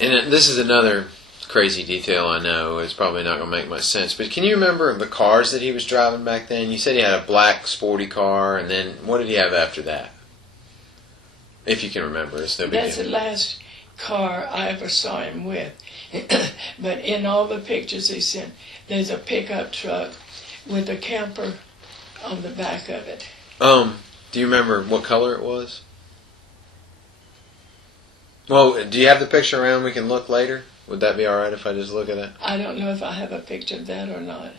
And this is another crazy detail I know. It's probably not going to make much sense. But can you remember the cars that he was driving back then? You said he had a black sporty car, and then what did he have after that? If you can remember. It's no big deal. That's the last car I ever saw him with. But in all the pictures he sent, there's a pickup truck with a camper on the back of it. Do you remember what color it was? Well, do you have the picture around? We can look later. Would that be all right if I just look at it? I don't know if I have a picture of that or not.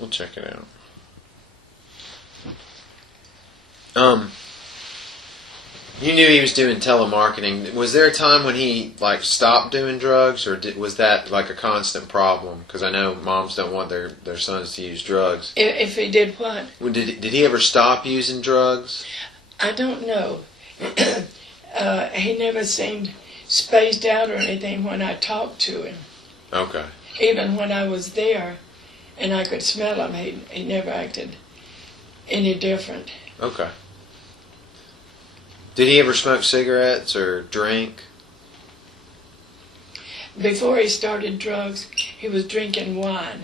We'll check it out. You knew he was doing telemarketing. Was there a time when he stopped doing drugs, or was that like a constant problem? Because I know moms don't want their sons to use drugs. If he did what? Did he ever stop using drugs? I don't know. He never seemed spaced out or anything when I talked to him. Okay. Even when I was there and I could smell him, he never acted any different. Okay. Did he ever smoke cigarettes or drink? Before he started drugs, he was drinking wine.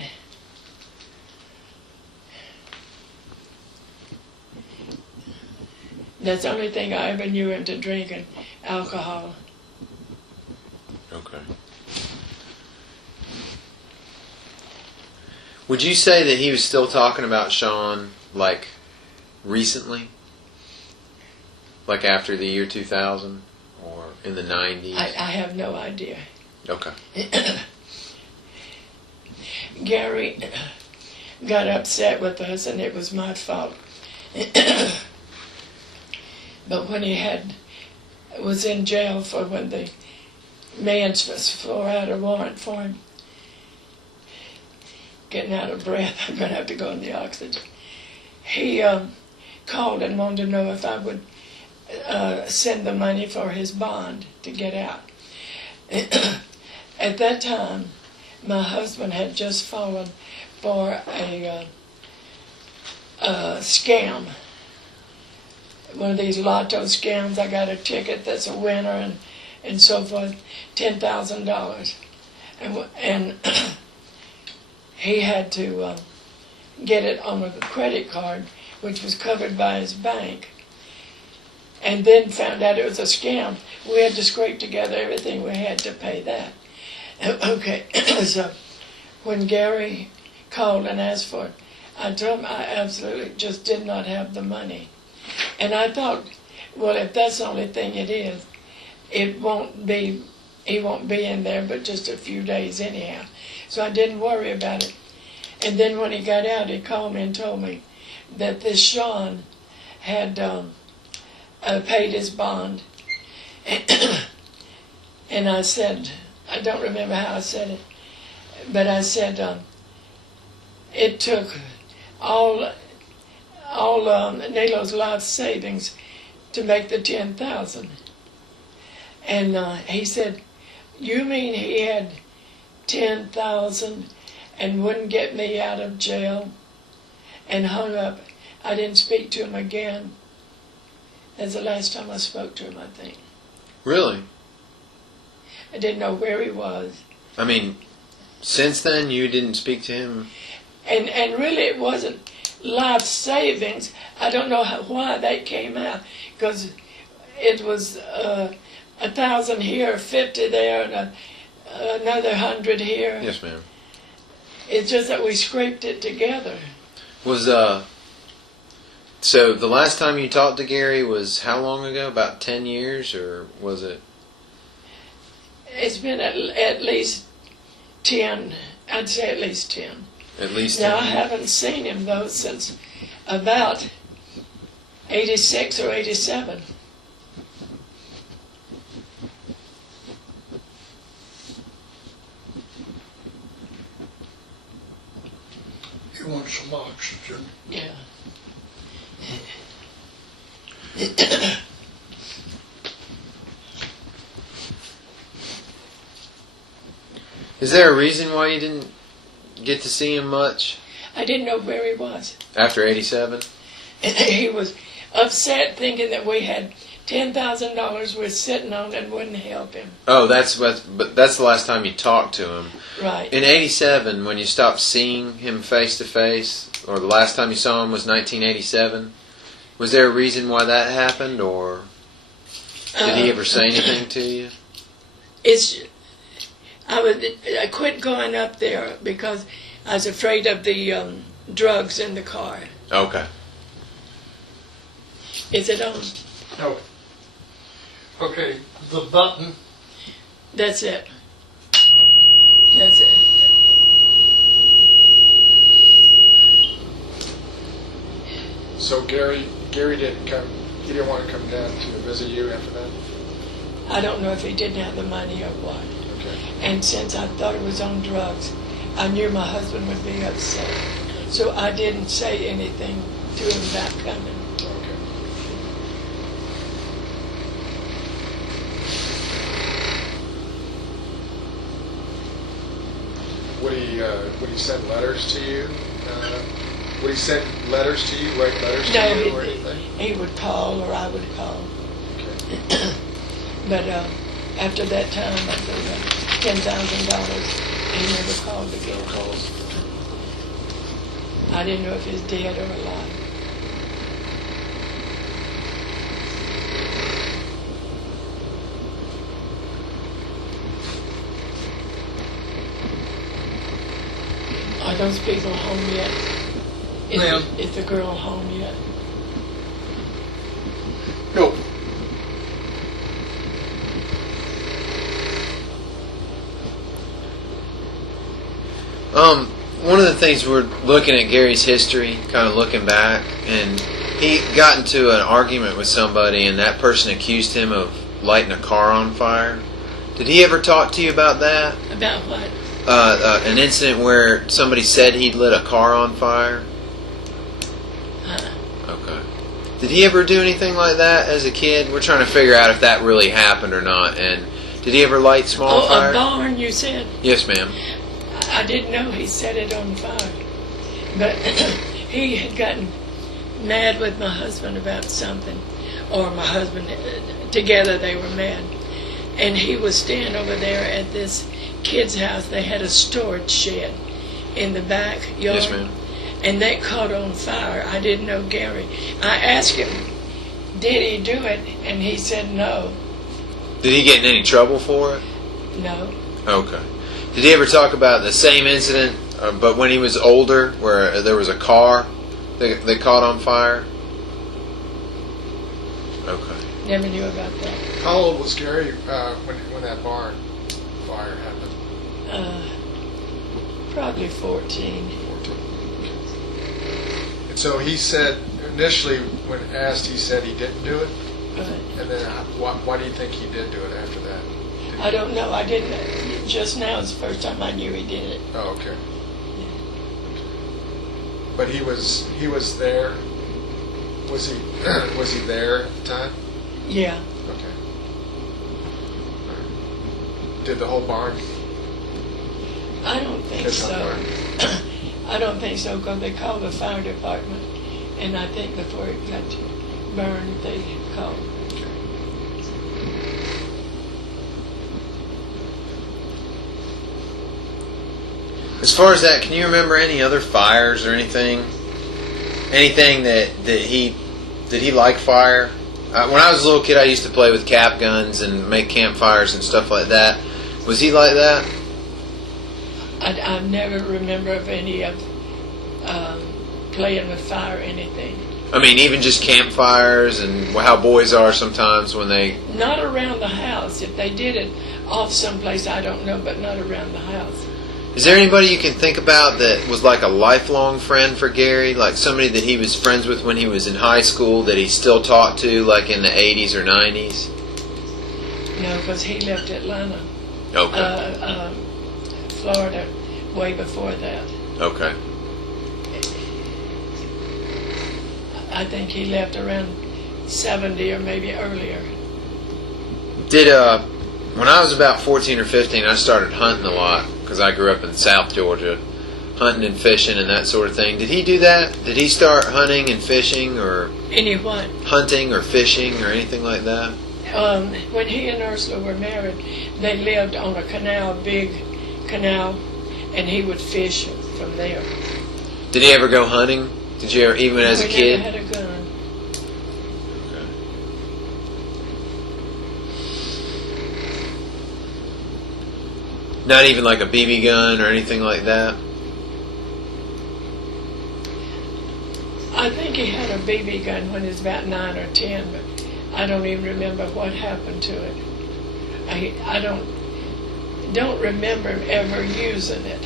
That's the only thing I ever knew him to drinking, alcohol. Okay. Would you say that he was still talking about Sean, recently? Like after the year 2000? Or in the 90s? I have no idea. Okay. Gary got upset with us, and it was my fault. But when he was in jail for when the man swore out a warrant for him, getting out of breath, I'm going to have to go in the oxygen. He called and wanted to know if I would send the money for his bond to get out. At that time, my husband had just fallen for a scam. One of these lotto scams. I got a ticket that's a winner and so forth, $10,000. And he had to get it on a credit card, which was covered by his bank. And then found out it was a scam. We had to scrape together everything we had to pay that. Okay, so when Gary called and asked for it, I told him I absolutely just did not have the money. And I thought, well, if that's the only thing it is, he won't be in there but just a few days anyhow. So I didn't worry about it. And then when he got out, he called me and told me that this Sean had paid his bond. And I said, I don't remember how I said it, but I said it took all Nilo's life savings to make the $10,000. And he said, you mean he had $10,000 and wouldn't get me out of jail? And hung up. I didn't speak to him again. That's the last time I spoke to him, I think. Really? I didn't know where he was. I mean, since then you didn't speak to him? And really it wasn't life savings. I don't know why that came out, because it was 1,000 here, 50 there, and another 100 here. Yes, ma'am. It's just that we scraped it together. So the last time you talked to Gary was how long ago? About 10 years, or was it? It's been at least 10. I'd say at least 10. At least 10. Now, I haven't seen him, though, since about 86 or 87. You want some oxygen? Yeah. Is there a reason why you didn't get to see him much? I didn't know where he was. After 87? He was upset thinking that we had $10,000 was sitting on and wouldn't help him. Oh, but that's the last time you talked to him. Right. In '87, when you stopped seeing him face to face, or the last time you saw him was 1987, was there a reason why that happened, or did he ever say anything to you? I quit going up there because I was afraid of the drugs in the car. Okay. Is it on? No. Okay, the button. That's it. That's it. So Gary didn't come. He didn't want to come down to visit you after that. I don't know if he didn't have the money or what. Okay. And since I thought it was on drugs, I knew my husband would be upset. So I didn't say anything to him about coming. Okay. Would he send letters to you? Would he send letters to you? Write letters to you or anything? He would call or I would call. Okay. But after that time, after $10,000, he never called again. I didn't know if he was dead or alive. Are those people home yet? Ma'am. Is the girl home yet? No. One of the things we're looking at Gary's history, kind of looking back, and he got into an argument with somebody, and that person accused him of lighting a car on fire. Did he ever talk to you about that? About what? An incident where somebody said he'd lit a car on fire? Okay. Did he ever do anything like that as a kid? We're trying to figure out if that really happened or not. And did he ever light small fire? A barn, you said? Yes, ma'am. I didn't know he set it on fire. But he had gotten mad with my husband about something. Or my husband, together they were mad. And he was staying over there at this kid's house. They had a storage shed in the backyard. Yes, ma'am. And that caught on fire. I didn't know Gary. I asked him, did he do it? And he said no. Did he get in any trouble for it? No. Okay. Did he ever talk about the same incident, but when he was older, where there was a car that caught on fire? Okay. Never knew about that. How old was Gary when that barn fire happened? Probably 14. 14. And so he said initially, when asked, he said he didn't do it. Right. And then why do you think he did do it after that? I don't know. I didn't. Just now is the first time I knew he did it. Oh, okay. But he was there. Was he there at the time? Yeah. Okay. Did the whole barn? I don't think catch so. on fire? I don't think so because they called the fire department, and I think before it got burned, they called. As far as that, can you remember any other fires or anything? Anything that he liked fire? When I was a little kid, I used to play with cap guns and make campfires and stuff like that. Was he like that? I never remember of any of playing with fire or anything. I mean, even just campfires and how boys are sometimes when they... Not around the house. If they did it off someplace, I don't know, but not around the house. Is there anybody you can think about that was like a lifelong friend for Gary? Like somebody that he was friends with when he was in high school that he still talked to like in the 80s or 90s? No, because he left Atlanta. Okay. Florida way before that. Okay. I think he left around 70 or maybe earlier. When I was about 14 or 15, I started hunting a lot because I grew up in South Georgia. hunting and fishing and that sort of thing. Did he do that? Did he start hunting and fishing, or Any what? hunting or fishing or anything like that? When he and Ursula were married, they lived on a canal, big canal, and he would fish from there. Did he ever go hunting? Did you ever, even as a We kid? never had a gun. Not even like a BB gun or anything like that? I think he had a BB gun when he was about 9 or 10, but I don't even remember what happened to it. I don't remember him ever using it.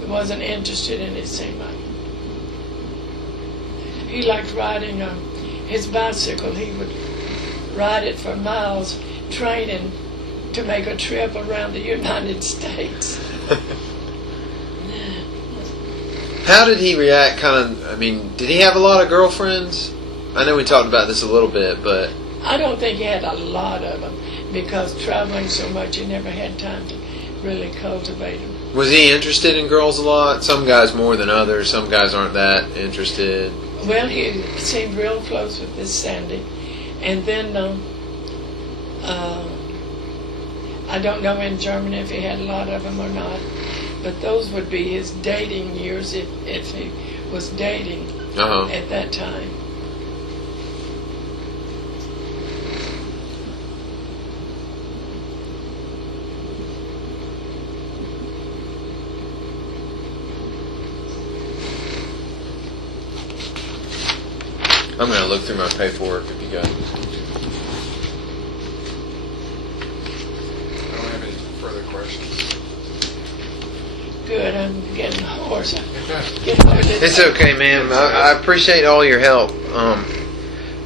He wasn't interested in it, seemed like. He liked riding his bicycle. He would ride it for miles, training to make a trip around the United States. How did he react? Did he have a lot of girlfriends? I know we talked about this a little bit, but I don't think he had a lot of them, because traveling so much, he never had time to really cultivate them. was he interested in girls a lot? Some guys more than others. Some guys aren't that interested. Well, he seemed real close with this Sandy. And then, I don't know in Germany if he had a lot of them or not, but those would be his dating years if he was dating at that time. I'm going to look through my paperwork if you got it. I don't have any further questions. Good, I'm getting hoarse. It's okay, ma'am. I appreciate all your help.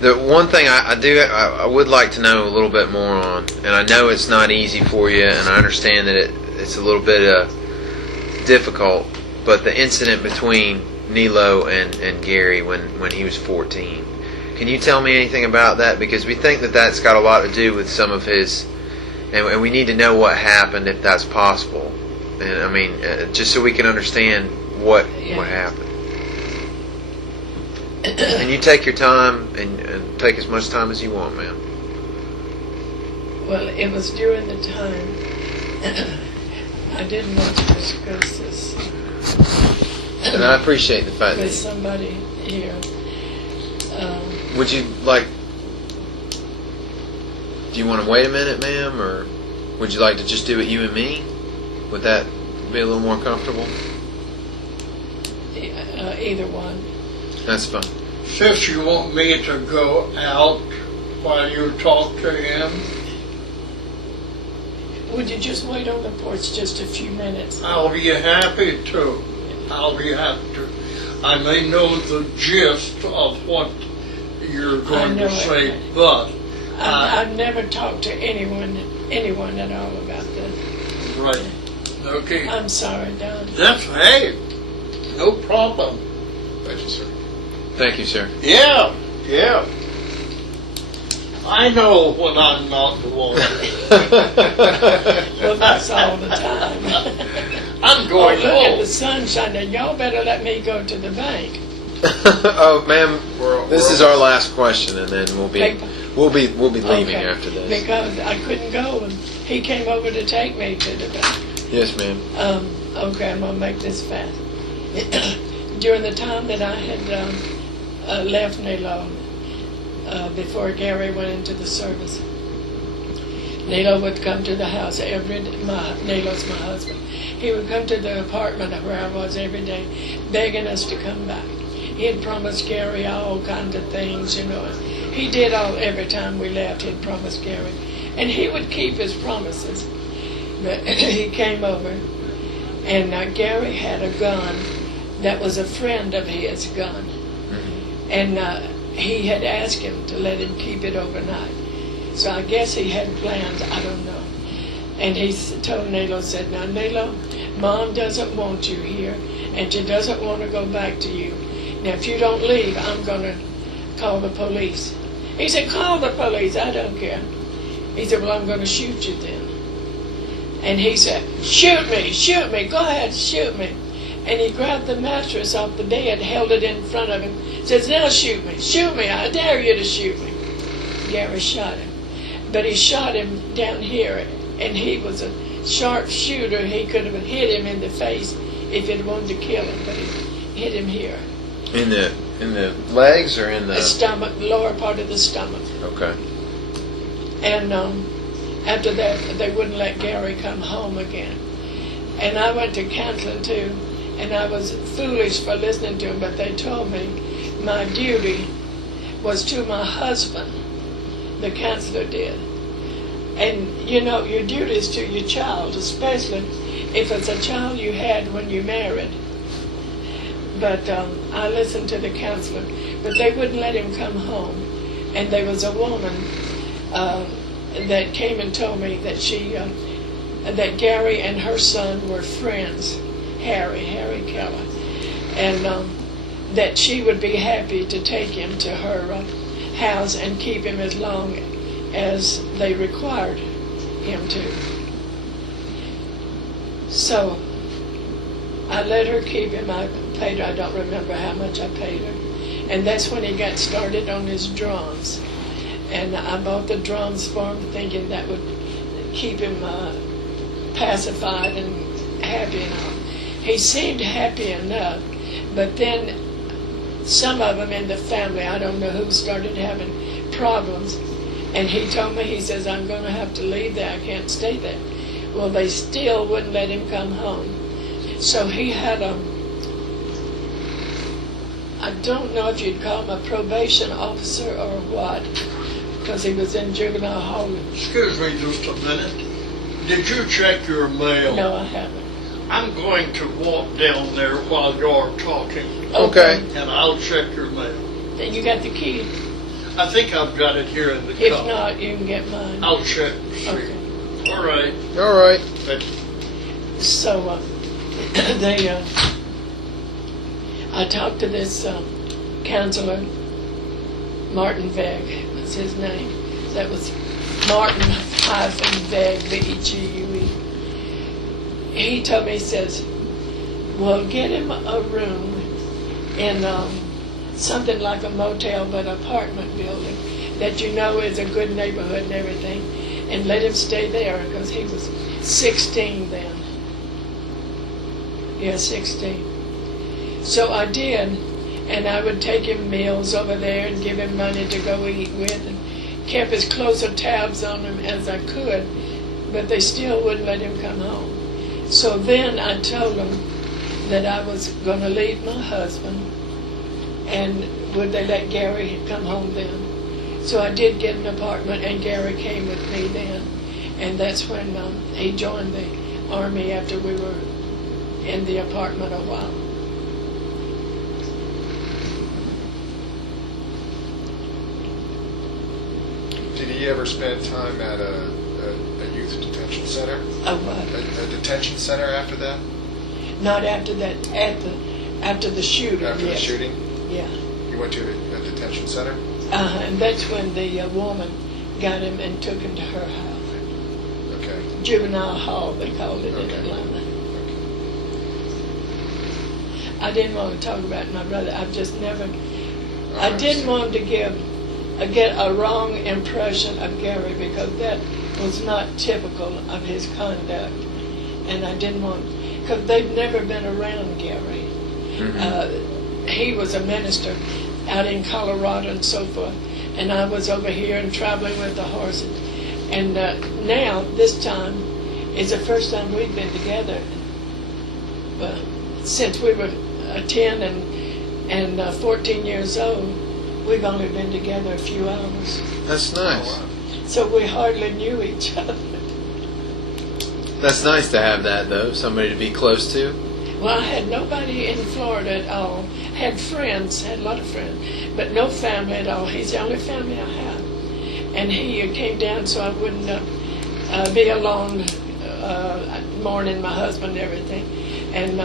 The one thing I would like to know a little bit more on, and I know it's not easy for you, and I understand that it's a little bit difficult, but the incident between Nilo and Gary when he was 14. Can you tell me anything about that? Because we think that that's got a lot to do with some of his, and we need to know what happened if that's possible. And I mean, just so we can understand what happened. And you take your time and take as much time as you want, ma'am. Well, it was during the time I didn't want to discuss this And I appreciate the fact with that somebody here. would you like, do you want to wait a minute, ma'am, or would you like to just do it you and me? Would that be a little more comfortable? Either one. That's fine. Sis, you want me to go out while you talk to him? Would you just wait on the porch just a few minutes? I'll be happy to. I'll be happy to. I may know the gist of what you're going to say, but I've never talked to anyone at all about this. right. Okay. I'm sorry, Don. That's hey, no problem. Thank you, sir. Thank you, sir. Yeah. I know when I'm not the one. Well, that's all the time. I'm Oh, going look at home. the sun shining. Y'all better let me go to the bank. Oh, ma'am, this is our last question, and then we'll be leaving Okay. after this. Because I couldn't go, and he came over to take me to the bank. Yes, ma'am. Okay, I'm going to make this fast. During the time that I had left Nilo, before Gary went into the service, Nilo would come to the house Nilo's my husband. He would come to the apartment where I was every day, begging us to come back. He had promised Gary all kinds of things, you know. He did every time we left, he'd promised Gary. And he would keep his promises. But he came over, and Gary had a gun that was a friend of his gun. And he had asked him to let him keep it overnight. So I guess he had plans, I don't know. And he told Nilo, said, now Nilo, Mom doesn't want you here, and she doesn't want to go back to you. Now if you don't leave, I'm going to call the police. He said, call the police, I don't care. He said, well, I'm going to shoot you then. And he said, shoot me, go ahead, shoot me. And he grabbed the mattress off the bed, held it in front of him, says, "Now shoot me, I dare you to shoot me." Gary shot him. But he shot him down here, and he was a sharp shooter. He could have hit him in the face if he'd wanted to kill him, but he hit him here. In the legs or in the stomach, lower part of the stomach. Okay. And after that, they wouldn't let Gary come home again. And I went to counseling too, and I was foolish for listening to him, but they told me my duty was to my husband, the counselor did. And you know, your duty is to your child, especially if it's a child you had when you married. But I listened to the counselor, but they wouldn't let him come home. And there was a woman that came and told me that that Gary and her son were friends, Harry Keller, and that she would be happy to take him to her house and keep him as long as they required him to. So I let her keep him. I paid her, I don't remember how much I paid her. And that's when he got started on his drums. And I bought the drums for him thinking that would keep him pacified and happy and all. He seemed happy enough, but then some of them in the family, I don't know who, started having problems. And he told me, he says, "I'm going to have to leave there. I can't stay there." Well, they still wouldn't let him come home. So he had I don't know if you'd call him a probation officer or what, because he was in juvenile hall. Excuse me just a minute. Did you check your mail? No, I haven't. I'm going to walk down there while you're talking. Okay. And I'll check your mail. Then you got the key. I think I've got it here in the If cup. not, you can get mine. I'll check. Okay. All right. All right. So I talked to this counselor, Martin Veg was his name. That was Martin-Veg, V-E-G-U-E. He told me, he says, "Well, get him a room in something like a motel, but apartment building that you know is a good neighborhood and everything, and let him stay there," because he was 16 then. Yeah, 16. So I did, and I would take him meals over there and give him money to go eat with, and kept as close a tabs on him as I could, but they still wouldn't let him come home. So then I told them that I was going to leave my husband, and would they let Gary come home then? So I did get an apartment, and Gary came with me then, and that's when he joined the Army after we were in the apartment a while. Did he ever spend time at a youth detention center? A what? A detention center after that? Not after that, after the shooting. After yes. the shooting? Yeah. You went to a detention center? And that's when the woman got him and took him to her house. Okay. Juvenile hall, they called it in Okay. Atlanta. I didn't want to talk about my brother. I didn't want to get a wrong impression of Gary, because that was not typical of his conduct. And I didn't want, because they've never been around Gary. Mm-hmm. He was a minister out in Colorado and so forth, and I was over here and traveling with the horses. And now, this time, is the first time we've been together. But since we were 10 and 14 years old, we've only been together a few hours. That's nice. Oh, wow. So we hardly knew each other. That's nice to have that, though, somebody to be close to. Well, I had nobody in Florida at all. Had friends, had a lot of friends, but no family at all. He's the only family I have. And he came down so I wouldn't be alone mourning my husband and everything. And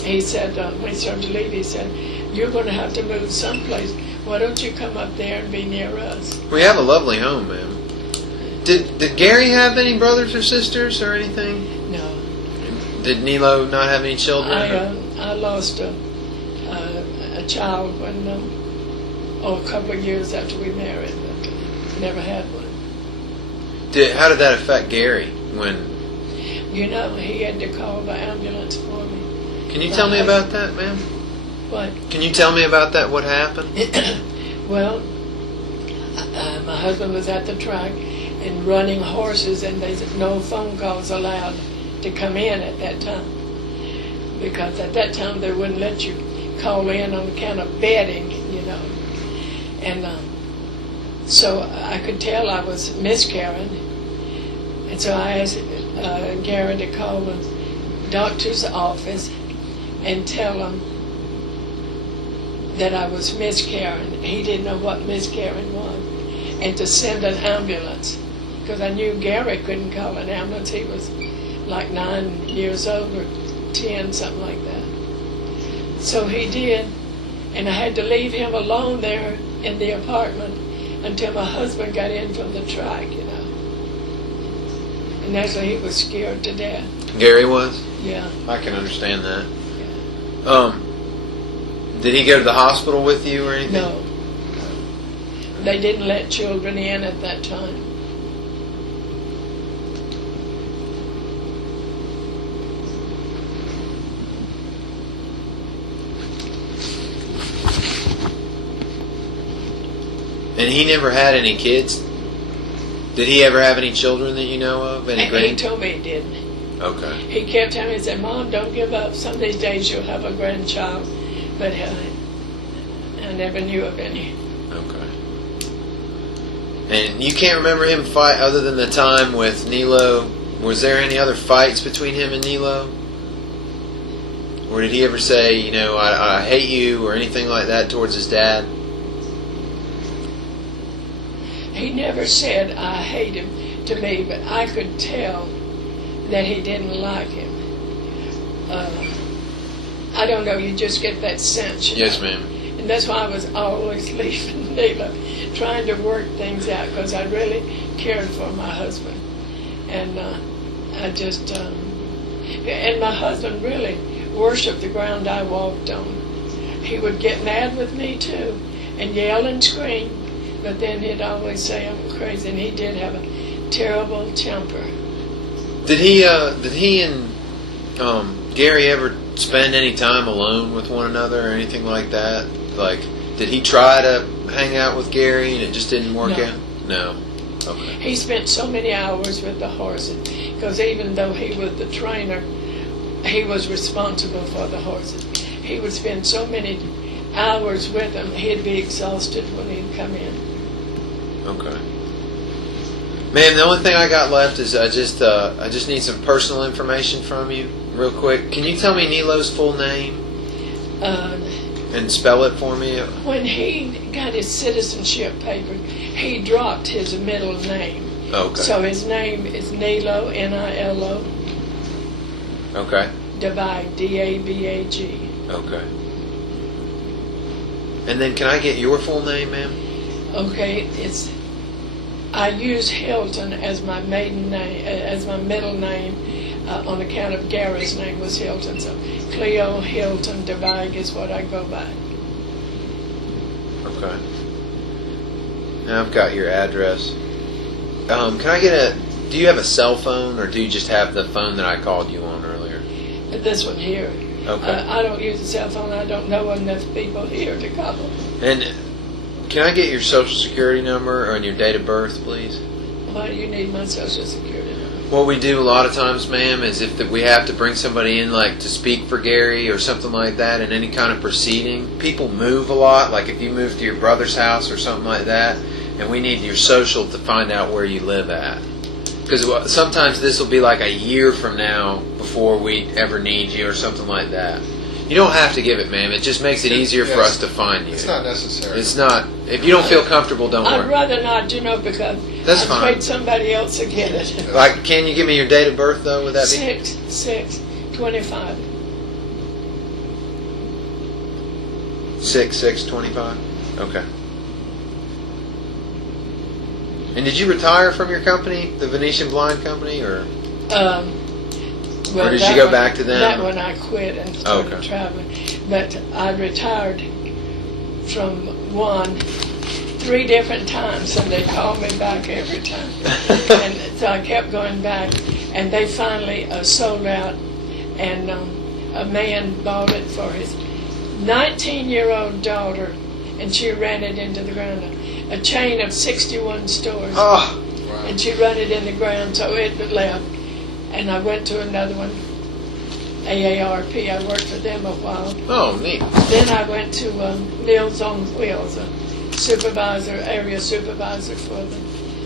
he said, when he started to leave, he said, "You're going to have to move someplace. Why don't you come up there and be near us?" We have a lovely home, ma'am. Did Gary have any brothers or sisters or anything? No. Did Nilo not have any children? I lost a child when, a couple of years after we married, but never had one. How did that affect Gary when? You know, he had to call the ambulance for me. Can you tell me about that, ma'am? What? Can you tell me about that? What happened? Well, my husband was at the track and running horses, and there's no phone calls allowed to come in at that time, because at that time they wouldn't let you call in on account of betting, you know. And so I could tell I was miscarrying, and so I asked Gary to call the doctor's office and tell him that I was miscarrying. He didn't know what miscarrying was, and to send an ambulance, because I knew Gary couldn't call an ambulance. He was like 9 years old or 10, something like that. So he did, and I had to leave him alone there in the apartment until my husband got in from the track, you know. And actually he was scared to death. Gary was? Yeah. I can understand that. Did he go to the hospital with you or anything? No. They didn't let children in at that time. And he never had any kids? Did he ever have any children that you know of? Any He told me he didn't. Okay. He kept telling me, he said, Mom, don't give up. Some of these days you'll have a grandchild. But I never knew of any. Okay. And you can't remember him fight other than the time with Nilo? Was there any other fights between him and Nilo? Or did he ever say, you know, I hate you or anything like that towards his dad? He never said I hate him to me, but I could tell that he didn't like him. I don't know, you just get that sense. Yes, ma'am. And that's why I was always leaving Nilo, trying to work things out, because I really cared for my husband. And I just, and my husband really worshiped the ground I walked on. He would get mad with me too, and yell and scream, but then he'd always say I'm crazy, and he did have a terrible temper. Did he and Gary ever spend any time alone with one another or anything like that? Like, did he try to hang out with Gary and it just didn't work out? No. Okay. He spent so many hours with the horses, because even though he was the trainer, he was responsible for the horses. He would spend so many hours with them, he'd be exhausted when he'd come in. Okay. Ma'am, the only thing I got left is I just need some personal information from you, real quick. Can you tell me Nilo's full name and spell it for me? When he got his citizenship paper, he dropped his middle name. Okay. So his name is Nilo, Nilo. Okay. Dabag, Dabag. Okay. And then can I get your full name, ma'am? Okay, I use Hilton as my maiden name, as my middle name, on account of Gary's name was Hilton. So Cleo Hilton Dabag is what I go by. Okay. Now I've got your address. Can I get do you have a cell phone, or do you just have the phone that I called you on earlier? This one here. Okay. I don't use a cell phone. I don't know enough people here to call. And can I get your social security number and your date of birth, please? Why do you need my social security number? What we do a lot of times, ma'am, is if we have to bring somebody in, like to speak for Gary or something like that in any kind of proceeding, people move a lot. Like if you move to your brother's house or something like that, and we need your social to find out where you live at. Because sometimes this will be like a year from now before we ever need you or something like that. You don't have to give it, ma'am. It just makes it easier for us to find you. It's not necessary. It's not. If you don't feel comfortable, don't I'd worry. rather not, because That's I'm fine. afraid somebody else will get it. Like, can you give me your date of birth, though? Would that be 6/6/25. 6/6/25? Okay. And did you retire from your company, the Venetian Blind Company, or? Well, or did that you go one- back to them? That one I quit and started Okay. traveling. But I retired from one 3 different times, and they called me back every time. And so I kept going back, and they finally sold out, and a man bought it for his 19-year-old daughter, and she ran it into the ground. A chain of 61 stores. Oh, Wow. And she ran it in the ground, so it left. And I went to another one, AARP. I worked for them a while. oh, neat. Then I went to Meals on Wheels, a area supervisor for the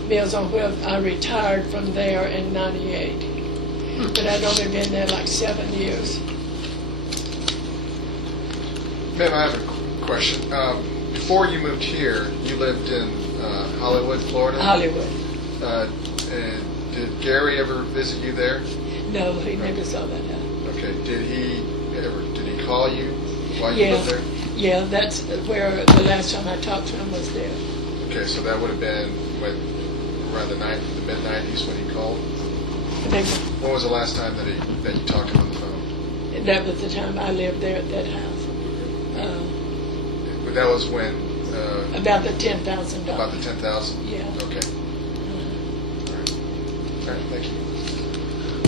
Meals on Wheels. I retired from there in '98, but I'd only been there like 7 years. Ma'am, I have a question. Before you moved here, you lived in Hollywood, Florida. Hollywood. And did Gary ever visit you there? No, he never saw that house. Okay. Did he call you while you lived there? Yeah, that's where the last time I talked to him was there. Okay, so that would have been around the mid-90s when he called. When was the last time that you talked to him on the phone? That was the time I lived there at that house. But that was when. About the $10,000. About the 10,000. Yeah. Okay. All right. Thank you.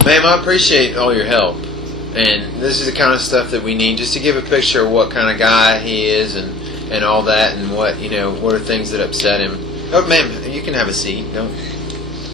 Ma'am, I appreciate all your help. And this is the kind of stuff that we need just to give a picture of what kind of guy he is and all that and what are things that upset him. Oh, ma'am, you can have a seat. Don't.